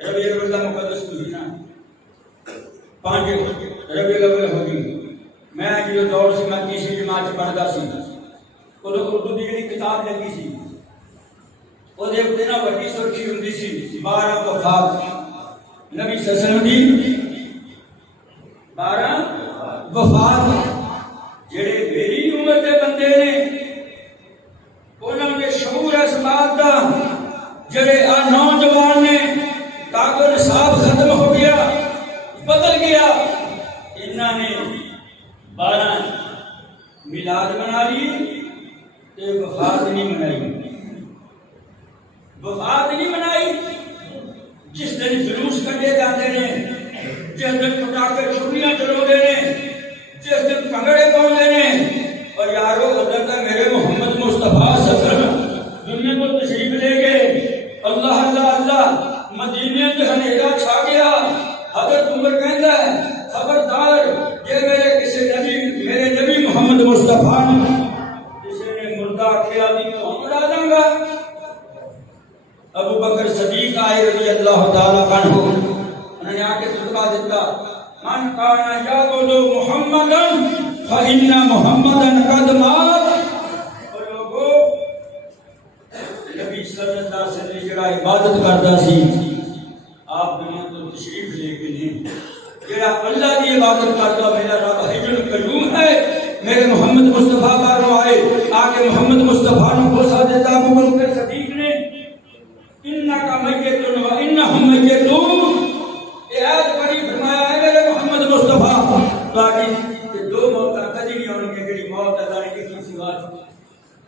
ربیع الاول کا مقدس مہینہ 5 ربیع الاول ہوگی. میں جو دور سے میں تیسری جماعت پڑھتا سی وہ اردو کی جڑی کتاب لگی سی وہ دے اتنے نا وڈی سرخی ہوندی سی 12 وفات نبی صلی اللہ علیہ وسلم دی 12 وفات. جڑے میری عمر دے بندے نے انہوں نے شعور اس بات دا جڑے نوجوان نے تاکہ نصاب ختم ہو گیا بدل گیا انہوں نے 12 میلاد منا لی تے وفات نہیں منائی. وفات نہیں منائی. جس دن جلوس کڈے جاتے ہیں جس دن پٹاخے چھریاں چلاتے ہیں جس دن کنگڑے پاؤندے ہیں اور یارو ادھر تک میرے محمد مصطفیٰ صلی اللہ علیہ وسلم دنیا کو تشریف لے گئے. اللہ اللہ اللہ مدینے میں ہنیرا چھا گیا. حضرت عمر کہتا ہے خبردار یہ میرے نبی محمد مصطفیٰ نے کسی نے مردہ کھیا بھی تو ہم اڑا دیں گا. ابو بکر صدیق آئے رضی اللہ تعالیٰ عنہ انہوں نے آ کے صدقہ دیتا من کان یعبد محمدا فإن محمدا قد مات. اور لوگوں نبی صلی اللہ علیہ وسلم جڑا عبادت کرتا سی آپ دنیا تو تشریف لے کے نہیں. جڑا اللہ کی عبادت کرتا میرا رب حی القیوم ہے. میرے محمد مصطفیٰ باروں آئے آ کے محمد مصطفیٰ کو